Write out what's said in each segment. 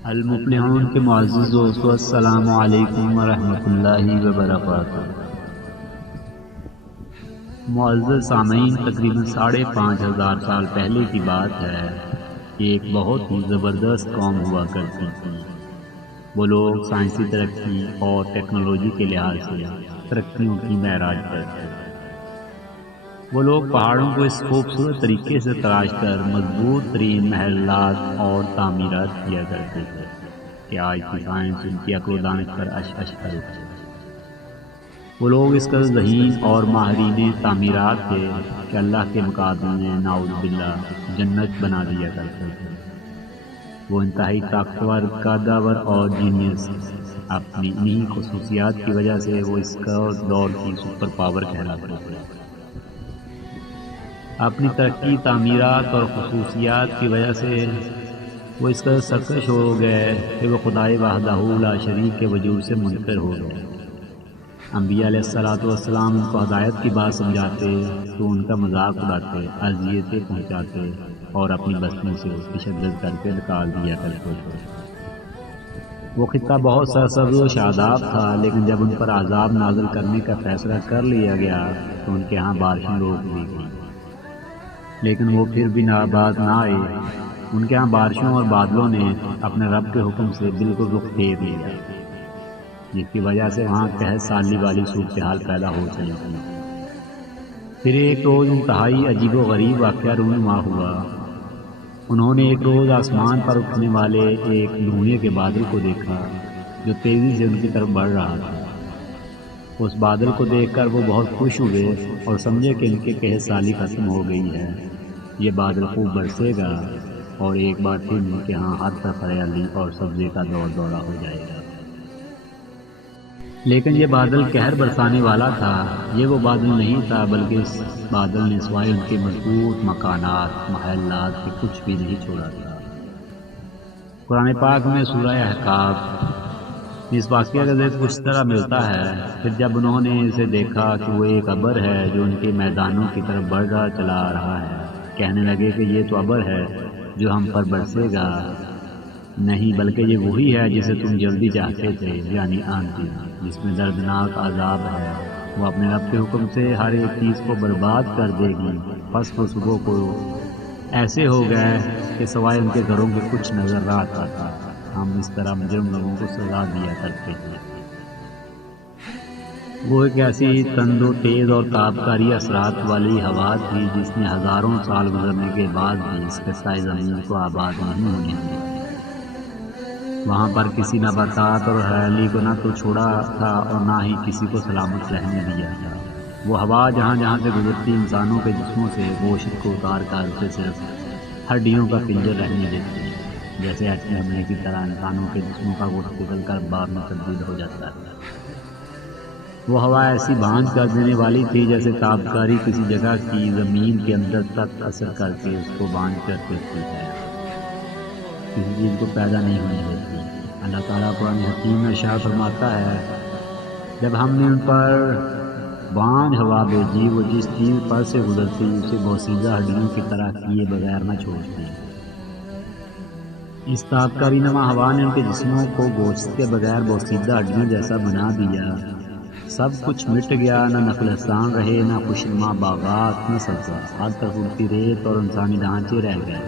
المفلحون کے معزز دوستو، السلام علیکم ورحمۃ اللہ وبرکاتہ۔ معزز سامعین، تقریباً 5,500 سال پہلے کی بات ہے کہ ایک بہت ہی زبردست قوم ہوا کرتی تھی۔ وہ لوگ سائنسی ترقی اور ٹیکنالوجی کے لحاظ سے ترقیوں کی معراج پر تھے۔ وہ لوگ پہاڑوں کو اس خوبصورت طریقے سے تراش کر مضبوط ترین محلات اور تعمیرات کیا کرتے تھے کہ آج کی سائنس ان کی عقل و دانش پر اش کر اٹھے۔ وہ لوگ اس قدر ذہین اور ماہرین تعمیرات تھے کہ اللہ کے مقابلے میں نعوذ باللہ جنت بنا دیا کرتے تھے۔ وہ انتہائی طاقتور، قادر اور جینیس، اپنی انہی خصوصیات کی وجہ سے وہ اس دور کی سپر پاور کہلاتے تھے۔ اپنی ترقی، تعمیرات اور خصوصیات کی وجہ سے وہ اس قدر سرکش ہو گئے کہ وہ خدائے وحدہ لا شریک کے وجود سے منکر ہو گئے۔ انبیاء علیہ السلام ان کو ہدایت کی بات سمجھاتے تو ان کا مذاق اڑاتے، اذیتیں پہنچاتے اور اپنی بستی سے تشدد کر کے نکال دیا کرتے تھے۔ وہ خطہ بہت سرسبز و شاداب تھا، لیکن جب ان پر عذاب نازل کرنے کا فیصلہ کر لیا گیا تو ان کے ہاں بارشیں روک دی گئی، لیکن وہ پھر بھی باز نہ آئے۔ ان کے ہاں بارشوں اور بادلوں نے اپنے رب کے حکم سے بالکل رخ پھیر لیا، جس کی وجہ سے وہاں قحط سالی والی صورتحال پیدا ہو چلی تھی۔ پھر ایک روز انتہائی عجیب و غریب واقعہ رونما ہوا۔ انہوں نے ایک روز آسمان پر اٹھنے والے ایک دھوئیں کے بادل کو دیکھا جو تیزی سے ان کی طرف بڑھ رہا تھا۔ اس بادل کو دیکھ کر وہ بہت خوش ہوئے اور سمجھے کہ ان کے قحط سالی ختم ہو گئی ہے، یہ بادل خوب برسے گا اور ایک بار پھر ان کے ہاں ہر طرف ہریالی اور سبزے کا دورہ ہو جائے گا۔ لیکن یہ بادل قہر برسانے والا تھا۔ یہ وہ بادل نہیں تھا، بلکہ اس بادل نے سوائے ان کے مضبوط مکانات، محلات کے کچھ بھی نہیں چھوڑا تھا۔ قرآن پاک میں سورہ احقاف اس واقعہ کا ذکر کچھ طرح ملتا ہے۔ پھر جب انہوں نے اسے دیکھا کہ وہ ایک ابر ہے جو ان کے میدانوں کی طرف بڑھتا چلا رہا ہے، کہنے لگے کہ یہ تو ابر ہے جو ہم پر برسے گا، نہیں بلکہ یہ وہی ہے جسے تم جلدی چاہتے تھے، یعنی آندھی جس میں دردناک عذاب ہے۔ وہ اپنے رب کے حکم سے ہر ایک چیز کو برباد کر دے گی۔ پس وہ صبح کو ایسے ہو گئے کہ سوائے ان کے گھروں کے کچھ نظر نہ آتا تھا۔ ہم اس طرح مجرم لوگوں کو سزا دیا کرتے تھے۔ وہ ایک ایسی تند و تیز اور تابکاری اثرات والی ہوا تھی جس نے ہزاروں سال گزرنے کے بعد بھی اس قصۂ زمین کو آباد نہیں ہونے دیا۔ وہاں پر کسی نباتات اور ہریالی کو نہ تو چھوڑا تھا اور نہ ہی کسی کو سلامت رہنے دیا تھا۔ وہ ہوا جہاں جہاں سے گزرتی انسانوں کے جسموں سے گوشت کو اتار کر اسے صرف ہڈیوں کا پنجر رہنے دیتی، جیسے ایسے حملے کی طرح انسانوں کے جسموں کا گوشت پگھل کر بار میں تبدیل ہو جاتا ہے۔ وہ ہوا ایسی بھانج کر دینے والی تھی جیسے تابکاری کسی جگہ کی زمین کے اندر تک اثر کر کے اس کو بانجھ کر دیتی ہے، کسی چیز کو پیدا نہیں ہونے دیتی۔ اللہ تعالیٰ قرآن حکیم میں ارشاد فرماتا ہے، جب ہم نے ان پر بانجھ ہوا بھیجی، وہ جس چیز پر سے گزرتی اسے بوسیدہ ہڈیوں کی طرح کیے بغیر نہ چھوڑتی۔ اس تابکاری نما ہوا نے ان کے جسموں کو گوشت کے بغیر بوسیدہ ہڈیوں جیسا بنا دیا۔ سب کچھ مٹ گیا، نہ نخلستان رہے، نہ خوشنما باغات، نہ سبزہ، ہر طرف اڑتی ریت اور انسانی ڈھانچے رہ گئے۔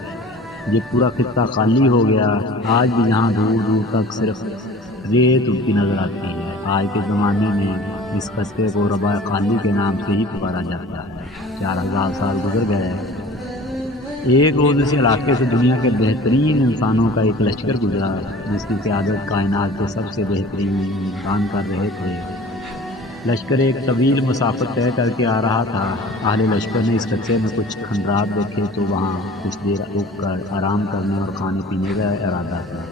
یہ پورا خطہ خالی ہو گیا۔ آج بھی یہاں دور دور تک صرف ریت اڑتی نظر آتی ہے۔ آج کے زمانے میں اس خطے کو ربع خالی کے نام سے ہی پکارا جاتا ہے۔ 4,000 سال گزر گئے۔ ایک روز اس علاقے سے دنیا کے بہترین انسانوں کا ایک لشکر گزرا جس کی قیادت کائنات کے سب سے بہترین انسان کر رہے تھے۔ لشکر ایک طویل مسافت طے کر کے آ رہا تھا۔ اہل لشکر نے اس خطے میں کچھ کھنڈرات دیکھے تو وہاں کچھ دیر رک کر آرام کرنے اور کھانے پینے کا ارادہ کیا۔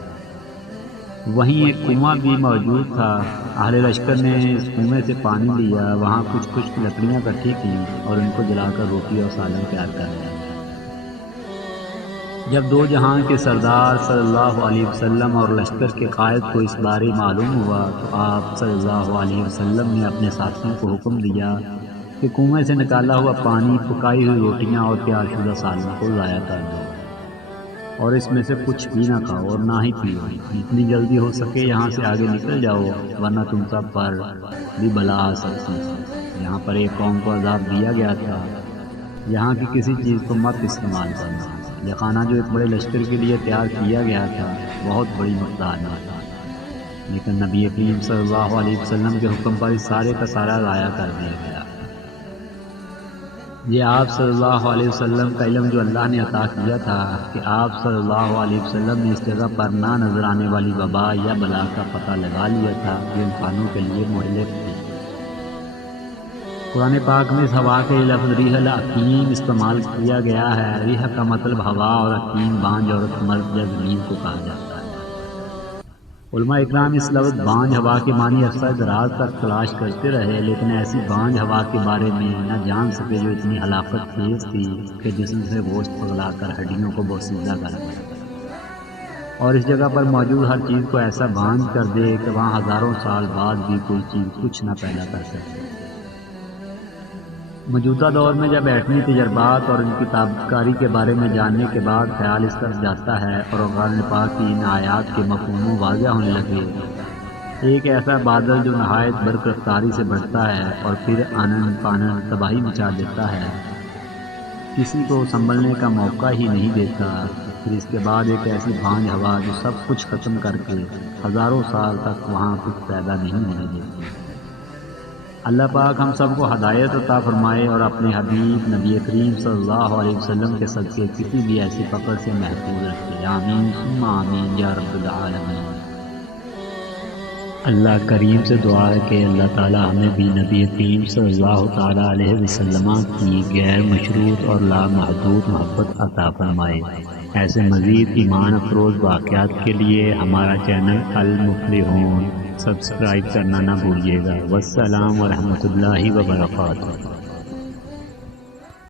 وہیں ایک کنواں بھی موجود تھا۔ اہل لشکر نے اس کنویں سے پانی لیا، وہاں کچھ خشک لکڑیاں اکٹھی کیں اور ان کو جلا کر روٹی اور سالن تیار کر لیا۔ جب دو جہاں کے سردار صلی اللہ علیہ وسلم اور لشکر کے قائد کو اس بارے معلوم ہوا تو آپ صلی اللہ علیہ وسلم نے اپنے ساتھیوں کو حکم دیا کہ کنویں سے نکالا ہوا پانی، پکائی ہوئی روٹیاں اور تیار شدہ سالن کو ضائع کر دو۔ اور اس میں سے کچھ بھی نہ کھاؤ اور نہ ہی پیو، جتنی جلدی ہو سکے یہاں سے آگے نکل جاؤ، ورنہ تم سب پر بھی بلا آ سکتی ہے۔ یہاں پر ایک قوم کو عذاب دیا گیا تھا، یہاں کی کسی چیز کو مت استعمال کرنا۔ یہ خانہ جو ایک بڑے لشکر کے لیے تیار کیا گیا تھا بہت بڑی مقدار میں تھا، لیکن نبی کریم صلی اللہ علیہ وسلم کے حکم پر اس سارے کا سارا ضائع کر دیا گیا۔ یہ آپ صلی اللہ علیہ وسلم کا علم جو اللہ نے عطا کیا تھا کہ آپ صلی اللہ علیہ وسلم نے اس جگہ پر نہ نظر آنے والی وبا یا بلا کا پتہ لگا لیا تھا جو انسانوں کے لیے مہلک تھی۔ قرآن پاک میں اس ہوا کے لفظ ریح العقیم استعمال کیا گیا ہے۔ ریح کا مطلب ہوا اور عقیم بانجھ عورت مرد یا زمین کو کہا جاتا ہے۔ علماء اکرام اس لفظ بانجھ ہوا کے معنی عرصہ دراز تک تلاش کرتے رہے، لیکن ایسی بانجھ ہوا کے بارے میں نہ جان سکے جو اتنی ہلاکت خیز تھی کہ جسم سے گوشت پگھلا کر ہڈیوں کو بوسیدہ کر دے اور اس جگہ پر موجود ہر چیز کو ایسا باندھ کر دے کہ وہاں ہزاروں سال بعد بھی کوئی چیز کچھ نہ پیدا کر سکے۔ موجودہ دور میں جب ایٹمی تجربات اور ان کی تابکاری کے بارے میں جاننے کے بعد خیال اس طرف جاتا ہے اور قرآن پاک کی ان آیات کے مفہوم واضح ہونے لگے، ایک ایسا بادل جو نہایت برق رفتاری سے بڑھتا ہے اور پھر آنن پانن تباہی مچا دیتا ہے، کسی کو سنبھلنے کا موقع ہی نہیں دیتا، پھر اس کے بعد ایک ایسی بانجھ ہوا جو سب کچھ ختم کر کے ہزاروں سال تک وہاں کچھ پیدا نہیں ہونے دیتی۔ اللہ پاک ہم سب کو ہدایت عطا فرمائے اور اپنے حبیب نبی کریم صلی اللہ علیہ وسلم کے صدقے کسی بھی ایسی پکڑ سے محفوظ رکھے، آمین ثم آمین یا رب العالمین۔ اللہ کریم سے دعا ہے کہ اللہ تعالی ہمیں بھی نبی کریم صلی اللہ تعالی علیہ وسلم کی غیر مشروط اور لامحدود محبت عطا فرمائے۔ ایسے مزید ایمان افروز واقعات کے لیے ہمارا چینل المفلحون سبسکرائب کرنا نہ بھولیے گا۔ والسلام ورحمۃ اللہ وبرکاتہ۔